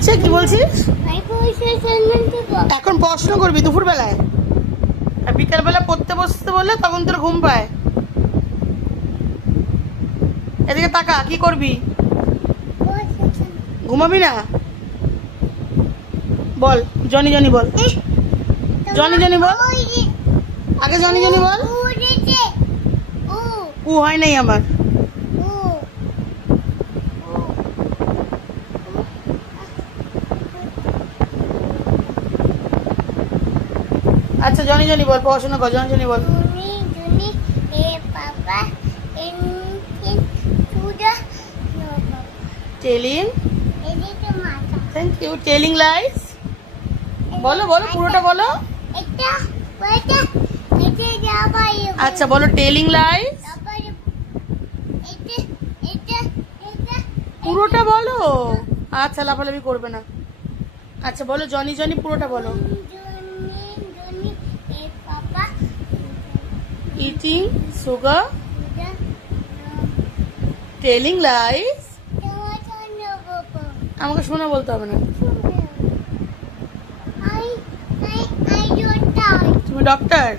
হয়েছে? কি বলছিস? এখন পড়াশোনা করবি দুপুর বেলায়? আর বিকাল বেলা পড়তে বসতে বললে তখন তোর ঘুম পায়। এদিকে তাকা, কি করবি? ঘুমাবি না? বল জনি জনি বল, জনি জনি বল, আগে জনি জনি বল। উ হয় নাই আমার। আচ্ছা জনি জনি বল, পড়াশোনা কর, জনি জনি বল। Telling, thank you. Telling lies, বলো বলো পুরোটা বলো। আচ্ছা বলো টেলিং লাইস, পুরোটা বলো। আচ্ছা লাফালাফি করবে না। আচ্ছা বলো জনি জনি পুরোটা বলো। Eating sugar, telling lines. আমাকে শোনা বলতে হবে না। তুমি ডক্টর?